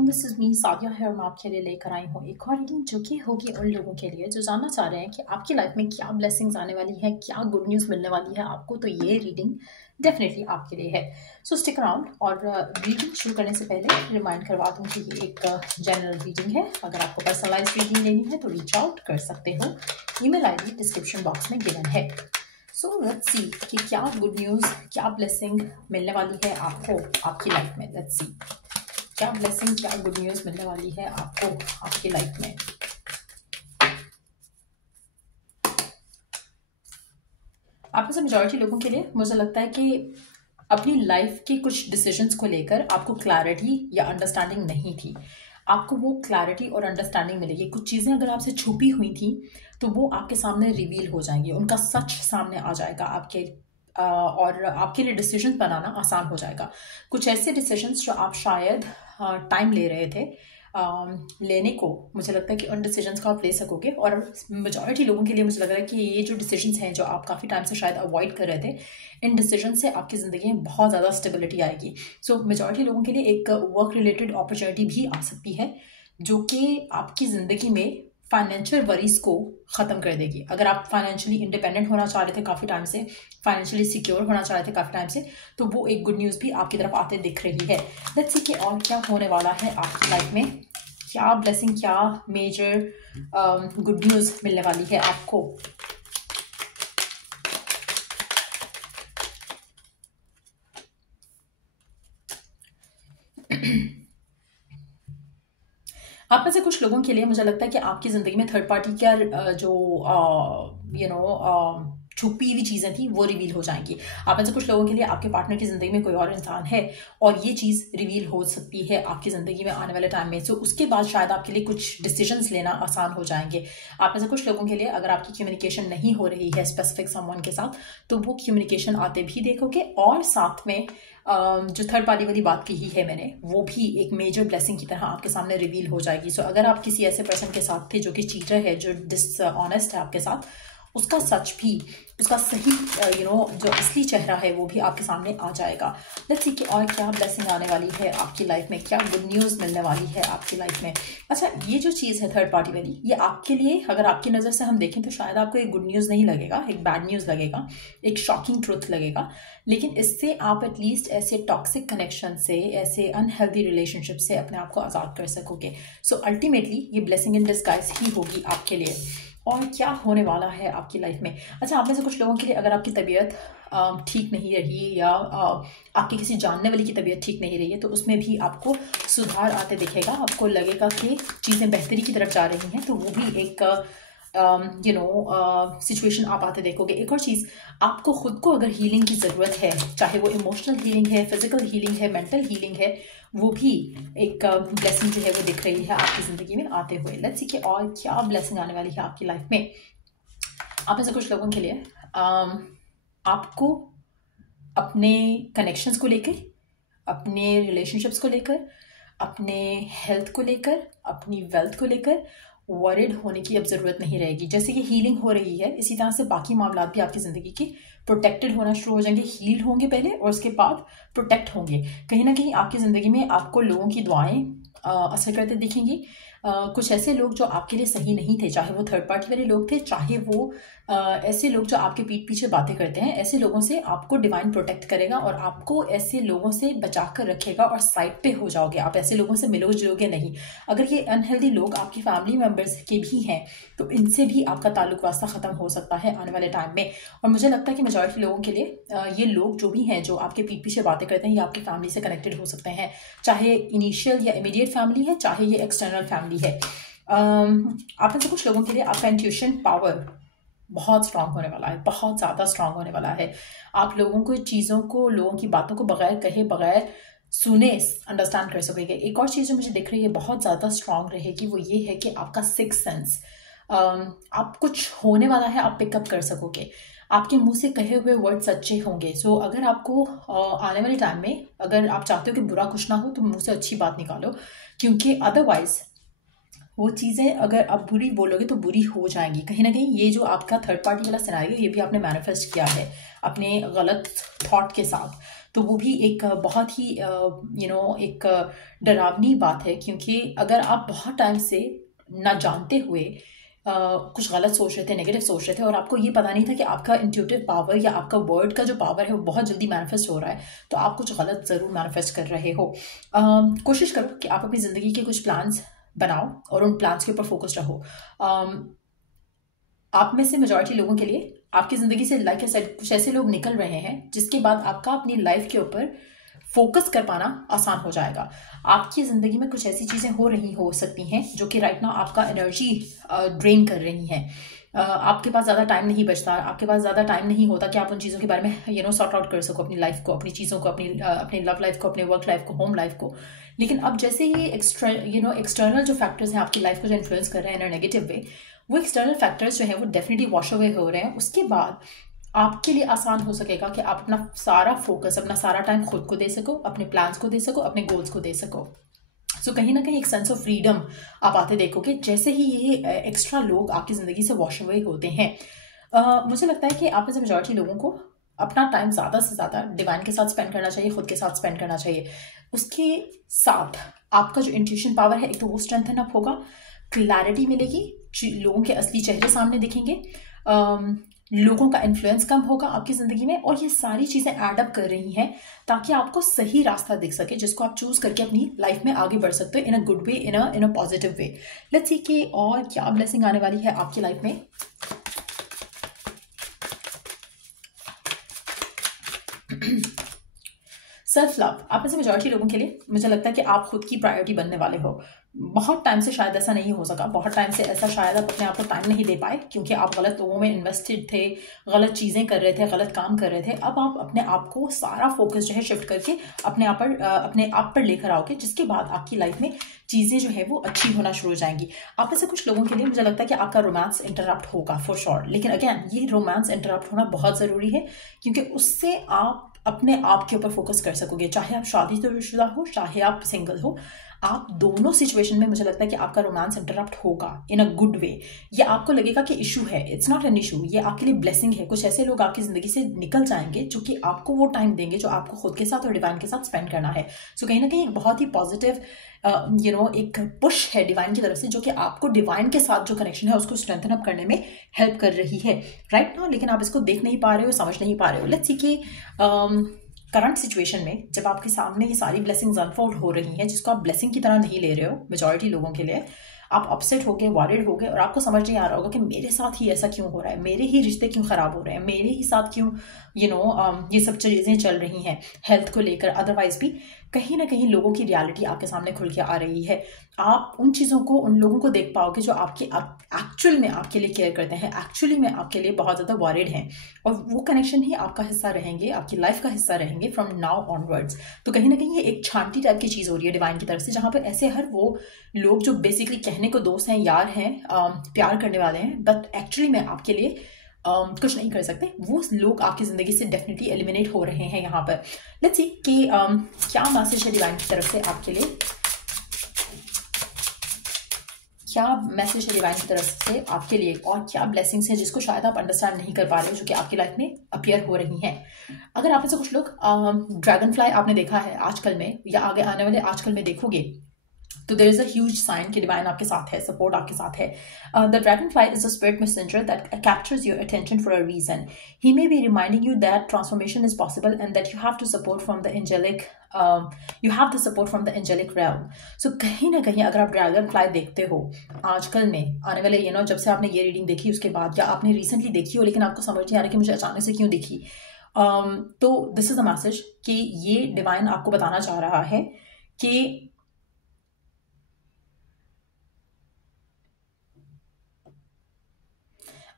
This is me Sadia है और मैं आपके लिए लेकर आई हूँ एक और रीडिंग जो कि होगी उन लोगों के लिए जो जानना चाह रहे हैं कि आपकी लाइफ में क्या ब्लेसिंग्स आने वाली है, क्या गुड न्यूज़ मिलने वाली है आपको। तो ये रीडिंग डेफिनेटली आपके लिए है। सो स्टिक अराउंड। और रीडिंग शुरू करने से पहले रिमाइंड करवा दूँ कि ये एक जनरल रीडिंग है। अगर आपको पर्सनलाइज रीडिंग लेनी है तो रीच आउट कर सकते हो। ईमेल आईडी डिस्क्रिप्शन बॉक्स में गिवन है। सो लेट्स सी कि क्या गुड न्यूज़, क्या ब्लेसिंग मिलने वाली है आपको आपकी लाइफ में। लेट्स सी क्या ब्लेसिंग, क्या गुड न्यूज़ मिलने वाली है आपको आपकी लाइफ में। आप में से मेजॉरिटी लोगों के लिए मुझे लगता है कि अपनी लाइफ के कुछ डिसीजंस को लेकर आपको क्लैरिटी या अंडरस्टैंडिंग नहीं थी। आपको वो क्लैरिटी और अंडरस्टैंडिंग मिलेगी। कुछ चीज़ें अगर आपसे छुपी हुई थी तो वो आपके सामने रिवील हो जाएंगी, उनका सच सामने आ जाएगा आपके और आपके लिए डिसीजन बनाना आसान हो जाएगा। कुछ ऐसे डिसीजंस जो आप शायद टाइम ले रहे थे लेने को, मुझे लगता है कि उन डिसीजंस को आप ले सकोगे। और मेजॉरिटी लोगों के लिए मुझे लग रहा है कि ये जो डिसीजंस हैं जो आप काफ़ी टाइम से शायद अवॉइड कर रहे थे, इन डिसीजन से आपकी ज़िंदगी में बहुत ज़्यादा स्टेबिलिटी आएगी। सो मेजॉरिटी लोगों के लिए एक वर्क रिलेटेड अपॉर्चुनिटी भी आ सकती है जो कि आपकी ज़िंदगी में फाइनेंशियल वरीज को ख़त्म कर देगी। अगर आप फाइनेंशियली इंडिपेंडेंट होना चाह रहे थे काफ़ी टाइम से, फाइनेंशियली सिक्योर होना चाह रहे थे काफ़ी टाइम से, तो वो एक गुड न्यूज़ भी आपकी तरफ आते दिख रही है। लेट्स सी कि और क्या होने वाला है आपकी लाइफ में, क्या ब्लेसिंग, क्या मेजर गुड न्यूज़ मिलने वाली है आपको। आप में से कुछ लोगों के लिए मुझे लगता है कि आपकी ज़िंदगी में थर्ड पार्टी का जो छुपी हुई चीज़ें थी वो रिवील हो जाएंगी। आप में से कुछ लोगों के लिए आपके पार्टनर की ज़िंदगी में कोई और इंसान है और ये चीज़ रिवील हो सकती है आपकी ज़िंदगी में आने वाले टाइम में। सो उसके बाद शायद आपके लिए कुछ डिसीजंस लेना आसान हो जाएंगे। आप में से कुछ लोगों के लिए अगर आपकी कम्युनिकेशन नहीं हो रही है स्पेसिफिक समवन के साथ, तो वो कम्युनिकेशन आते भी देखोगे। और साथ में जो थर्ड पार्टी वाली बात की ही है मैंने, वो भी एक मेजर ब्लेसिंग की तरह आपके सामने रिवील हो जाएगी। सो अगर आप किसी ऐसे पर्सन के साथ थे जो कि चीटर है, जो डिसऑनेस्ट है आपके साथ, उसका सच भी, उसका सही जो असली चेहरा है वो भी आपके सामने आ जाएगा। लेट्स सी कि और क्या ब्लेसिंग आने वाली है आपकी लाइफ में, क्या गुड न्यूज़ मिलने वाली है आपकी लाइफ में। अच्छा, ये जो चीज़ है थर्ड पार्टी वाली, ये आपके लिए अगर आपकी नज़र से हम देखें तो शायद आपको एक गुड न्यूज़ नहीं लगेगा, एक बैड न्यूज़ लगेगा, एक शॉकिंग ट्रुथ लगेगा। लेकिन इससे आप एटलीस्ट ऐसे टॉक्सिक कनेक्शन से, ऐसे अनहेल्दी रिलेशनशिप से अपने आप को आज़ाद कर सकोगे। सो अल्टीमेटली ये ब्लेसिंग इन डिस्गाइज ही होगी आपके लिए। और क्या होने वाला है आपकी लाइफ में। अच्छा, आप में से कुछ लोगों के लिए अगर आपकी तबीयत ठीक नहीं रही या आपकी किसी जानने वाली की तबीयत ठीक नहीं रही है, तो उसमें भी आपको सुधार आते दिखेगा। आपको लगेगा कि चीज़ें बेहतरी की तरफ जा रही हैं, तो वो भी एक सिचुएशन आप आते देखोगे। एक और चीज़, आपको खुद को अगर हीलिंग की ज़रूरत है, चाहे वो इमोशनल हीलिंग है, फिजिकल हीलिंग है, मेंटल हीलिंग है, वो भी एक ब्लेसिंग जो है वो दिख रही है आपकी ज़िंदगी में आते हुए। लेट्स सी कि और क्या ब्लेसिंग आने वाली है आपकी लाइफ में। आप में से कुछ लोगों के लिए आपको अपने कनेक्शंस को लेकर, अपने रिलेशनशिप्स को लेकर, अपने हेल्थ को लेकर, अपनी वेल्थ को लेकर वरिड होने की अब ज़रूरत नहीं रहेगी। जैसे कि हीलिंग हो रही है, इसी तरह से बाकी मामला भी आपकी ज़िंदगी के प्रोटेक्टेड होना शुरू हो जाएंगे। हील होंगे पहले और उसके बाद प्रोटेक्ट होंगे। कहीं ना कहीं आपकी ज़िंदगी में आपको लोगों की दुआएं असर करते दिखेंगी। कुछ ऐसे लोग जो आपके लिए सही नहीं थे, चाहे वो थर्ड पार्टी वाले लोग थे, चाहे वो ऐसे लोग जो आपके पीठ पीछे बातें करते हैं, ऐसे लोगों से आपको डिवाइन प्रोटेक्ट करेगा और आपको ऐसे लोगों से बचा कर रखेगा और साइड पे हो जाओगे। आप ऐसे लोगों से मिलोगे जुलोगे नहीं। अगर ये अनहेल्दी लोग आपके फैमिली मेम्बर्स के भी हैं तो इनसे भी आपका ताल्लुक वास्ता ख़त्म हो सकता है आने वाले टाइम में। और मुझे लगता है कि मेजॉरिटी लोगों के लिए ये लोग जो भी हैं जो आपके पीठ पीछे बातें करते हैं, ये आपकी फैमिली से कनेक्टेड हो सकते हैं, चाहे इनिशियल या इमीडिएट फैमिली है, चाहे ये एक्सटर्नल फैमिली है। आप में से कुछ लोगों के लिए आपका इंट्यूशन पावर बहुत स्ट्रांग होने वाला है, बहुत ज़्यादा स्ट्रांग होने वाला है। आप लोगों को चीज़ों को, लोगों की बातों को बगैर कहे, बगैर सुने अंडरस्टैंड कर सकोगे। एक और चीज़ जो मुझे दिख रही है बहुत ज़्यादा स्ट्रांग रहेगी, वो ये है कि आपका सिक्स सेंस, आप कुछ होने वाला है आप पिकअप कर सकोगे। आपके मुंह से कहे हुए वर्ड सच्चे होंगे। सो अगर आपको आने वाले टाइम में अगर आप चाहते हो कि बुरा कुछ ना हो तो मुंह से अच्छी बात निकालो, क्योंकि अदरवाइज वो चीज़ें अगर आप बुरी बोलोगे तो बुरी हो जाएंगी। कहीं ना कहीं ये जो आपका थर्ड पार्टी वाला सिनेरियो, ये भी आपने मैनिफेस्ट किया है अपने गलत थॉट के साथ। तो वो भी एक बहुत ही एक डरावनी बात है, क्योंकि अगर आप बहुत टाइम से ना जानते हुए कुछ गलत सोच रहे थे, नेगेटिव सोच रहे थे, और आपको ये पता नहीं था कि आपका इंट्यूटिव पावर या आपका वर्ड का जो पावर है वो बहुत जल्दी मैनिफेस्ट हो रहा है, तो आप कुछ गलत ज़रूर मैनिफेस्ट कर रहे हो। कोशिश करो कि आप अपनी ज़िंदगी के कुछ प्लान्स बनाओ और उन प्लान्स के ऊपर फोकस रहो। आप में से मेजॉरिटी लोगों के लिए आपकी ज़िंदगी से लाइक कुछ ऐसे लोग निकल रहे हैं जिसके बाद आपका अपनी लाइफ के ऊपर फोकस कर पाना आसान हो जाएगा। आपकी ज़िंदगी में कुछ ऐसी चीज़ें हो सकती हैं जो कि राइट नाउ आपका एनर्जी ड्रेन कर रही हैं। आपके पास ज़्यादा टाइम नहीं बचता, आपके पास ज़्यादा टाइम नहीं होता कि आप उन चीज़ों के बारे में सॉर्ट आउट कर सको, अपनी लाइफ को, अपनी चीज़ों को, अपनी लव लाइफ को, अपने वर्क लाइफ को, होम लाइफ को। लेकिन अब जैसे ही एक्सटर्नल जो फैक्टर्स हैं आपकी लाइफ को जो इन्फ्लुएंस कर रहे हैं इन अ नेगेटिव वे, वो एक्सटर्नल फैक्टर्स जो है वो डेफिनेटली वॉश अवे हो रहे हैं। उसके बाद आपके लिए आसान हो सकेगा कि आप अपना सारा फोकस, अपना सारा टाइम खुद को दे सको, अपने प्लान्स को दे सको, अपने गोल्स को दे सको। सो कहीं ना कहीं एक सेंस ऑफ फ्रीडम आप आते देखोगे जैसे ही ये एक्स्ट्रा लोग आपकी ज़िंदगी से वॉश अवे होते हैं। मुझे लगता है कि आप में से मेजॉरिटी लोगों को अपना टाइम ज़्यादा से ज़्यादा डिवाइन के साथ स्पेंड करना चाहिए, खुद के साथ स्पेंड करना चाहिए। उसके साथ आपका जो इंट्यूशन पावर है, एक तो वो स्ट्रेंथन अप होगा, क्लैरिटी मिलेगी, लोगों के असली चेहरे सामने दिखेंगे, लोगों का इन्फ्लुएंस कम होगा आपकी ज़िंदगी में, और ये सारी चीज़ें ऐड अप कर रही हैं ताकि आपको सही रास्ता दिख सके जिसको आप चूज़ करके अपनी लाइफ में आगे बढ़ सकते हो in a good way, in a positive way. Let's see कि और क्या ब्लेसिंग आने वाली है आपकी लाइफ में। सेल्फ लव, आप में से मेजॉरिटी लोगों के लिए मुझे लगता है कि आप खुद की प्रायोरिटी बनने वाले हो। बहुत टाइम से शायद ऐसा नहीं हो सका, बहुत टाइम से ऐसा शायद आप अपने आप को टाइम नहीं दे पाए क्योंकि आप गलत लोगों में इन्वेस्टेड थे, गलत चीज़ें कर रहे थे, गलत काम कर रहे थे। अब आप अपने आप को सारा फोकस जो है शिफ्ट करके अपने आप पर लेकर आओगे, जिसके बाद आपकी लाइफ में चीज़ें जो है वो अच्छी होना शुरू हो जाएंगी। आप में से कुछ लोगों के लिए मुझे लगता है कि आपका रोमांस इंटरप्ट होगा फॉर श्योर, लेकिन अगेन ये रोमांस इंटरप्ट होना बहुत ज़रूरी है क्योंकि उससे आप अपने आप के ऊपर फोकस कर सकोगे। चाहे आप शादीशुदा हो, चाहे आप सिंगल हो, आप दोनों सिचुएशन में मुझे लगता है कि आपका रोमांस इंटरप्ट होगा इन अ गुड वे। ये आपको लगेगा कि इशू है, इट्स नॉट एन इशू, ये आपके लिए ब्लेसिंग है। कुछ ऐसे लोग आपकी ज़िंदगी से निकल जाएंगे जो कि आपको वो टाइम देंगे जो आपको खुद के साथ और डिवाइन के साथ स्पेंड करना है। सो कहीं ना कहीं एक बहुत ही पॉजिटिव एक पुश है डिवाइन की तरफ से, जो कि आपको डिवाइन के साथ जो कनेक्शन है उसको स्ट्रेंथन अप करने में हेल्प कर रही है राइट नाउ। लेकिन आप इसको देख नहीं पा रहे हो, समझ नहीं पा रहे हो। लेट्स सी कि करंट सिचुएशन में जब आपके सामने ये सारी ब्लेसिंग्स अनफोल्ड हो रही हैं, जिसको आप ब्लेसिंग की तरह नहीं ले रहे हो, मेजॉरिटी लोगों के लिए आप अपसेट हो गए, वॉरिड हो गए, और आपको समझ नहीं आ रहा होगा कि मेरे साथ ही ऐसा क्यों हो रहा है, मेरे ही रिश्ते क्यों खराब हो रहे हैं, मेरे ही साथ क्यों ये सब चीज़ें चल रही हैं हेल्थ को लेकर, अदरवाइज भी कहीं ना कहीं लोगों की रियलिटी आपके सामने खुल के आ रही है। आप उन चीज़ों को, उन लोगों को देख पाओगे जो आपके एक्चुअल में आपके लिए केयर करते हैं, एक्चुअली में आपके लिए बहुत ज़्यादा वॉरिड हैं, और वो कनेक्शन ही आपका हिस्सा रहेंगे, आपकी लाइफ का हिस्सा रहेंगे फ्रॉम नाउ ऑनवर्ड्स। तो कहीं ना कहीं ये एक छांटी टाइप की चीज़ हो रही है डिवाइन की तरफ से, जहाँ पर ऐसे हर वो लोग जो बेसिकली कहने को दोस्त हैं, यार हैं, प्यार करने वाले हैं, बट एक्चुअली में आपके लिए कुछ नहीं कर सकते, वो लोग आपकी ज़िंदगी से डेफिनेटली एलिमिनेट हो रहे हैं यहाँ पर। लेट्स सी कि क्या मैसेज है डिवाइन की तरफ से आपके लिए, क्या मैसेज है डिवाइन की तरफ से आपके लिए, और क्या ब्लेसिंग्स हैं जिसको शायद आप अंडरस्टैंड नहीं कर पा रहे हो, जो कि आपकी लाइफ में अपीयर हो रही हैं। अगर आप में से कुछ लोग ड्रैगन फ्लाई आपने देखा है आजकल में, या आगे आने वाले आजकल में देखोगे, तो there is a huge sign कि डिवाइन आपके साथ है, सपोर्ट आपके साथ है। The dragonfly is a spirit messenger that captures your attention for a reason. He may be reminding you that transformation is possible and that you have to support from the angelic realm। So कहीं ना कहीं अगर आप dragon fly देखते हो आजकल में आने वाले जब से आपने ये रीडिंग देखी उसके बाद, या आपने रिसेंटली देखी हो लेकिन आपको समझ नहीं आ रहा कि मुझे अचानक से क्यों दिखी, तो दिस इज अ मैसेज कि ये डिवाइन आपको बताना चाह रहा है कि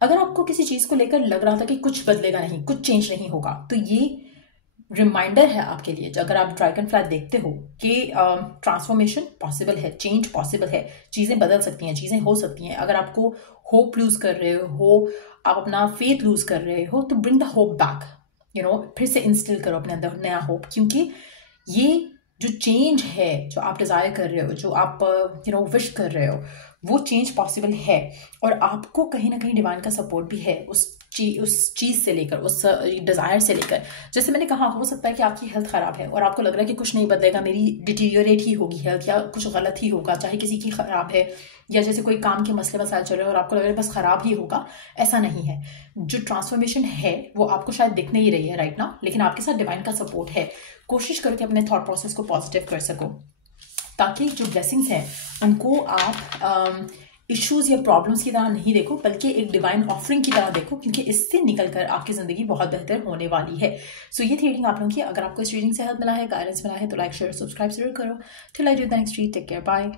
अगर आपको किसी चीज़ को लेकर लग रहा था कि कुछ बदलेगा नहीं, कुछ चेंज नहीं होगा, तो ये रिमाइंडर है आपके लिए, अगर आप ड्रैगन फ्लाई देखते हो, कि ट्रांसफॉर्मेशन पॉसिबल है, चेंज पॉसिबल है, चीज़ें बदल सकती हैं, चीज़ें हो सकती हैं। अगर आपको होप लूज कर रहे हो, आप अपना फेथ लूज कर रहे हो, तो ब्रिंग द होप बैक, फिर से इंस्टिल करो अपने अंदर नया होप, क्योंकि ये जो चेंज है जो आप डिज़ायर कर रहे हो, जो आप विश कर रहे हो, वो चेंज पॉसिबल है, और आपको कहीं ना कहीं डिवाइन का सपोर्ट भी है उस उस चीज़ से लेकर, उस डिज़ायर से लेकर, जैसे मैंने कहा, हो सकता है कि आपकी हेल्थ ख़राब है और आपको लग रहा है कि कुछ नहीं बदलेगा, मेरी डिटीरियोरेट ही होगी हेल्थ, या कुछ गलत ही होगा, चाहे किसी की ख़राब है, या जैसे कोई काम के मसले मसाइल चल रहे हैं और आपको लग रहा है बस ख़राब ही होगा। ऐसा नहीं है। जो ट्रांसफॉर्मेशन है वो आपको शायद दिख नहीं रही है राइट ना, लेकिन आपके साथ डिवाइन का सपोर्ट है। कोशिश करो कि अपने थॉट प्रोसेस को पॉजिटिव कर सको, ताकि जो ब्लेसिंग्स हैं उनको आप इश्यूज या प्रॉब्लम्स की तरह नहीं देखो, बल्कि एक डिवाइन ऑफरिंग की तरह देखो, क्योंकि इससे निकलकर आपकी ज़िंदगी बहुत बेहतर होने वाली है। सो ये थी रीडिंग आप लोगों की। अगर आपको इस रीडिंग से हेल्प मिला है, गाइडेंस मिला है, तो लाइक शेयर सब्सक्राइब जरूर करो। Till I do the next read, take care, bye.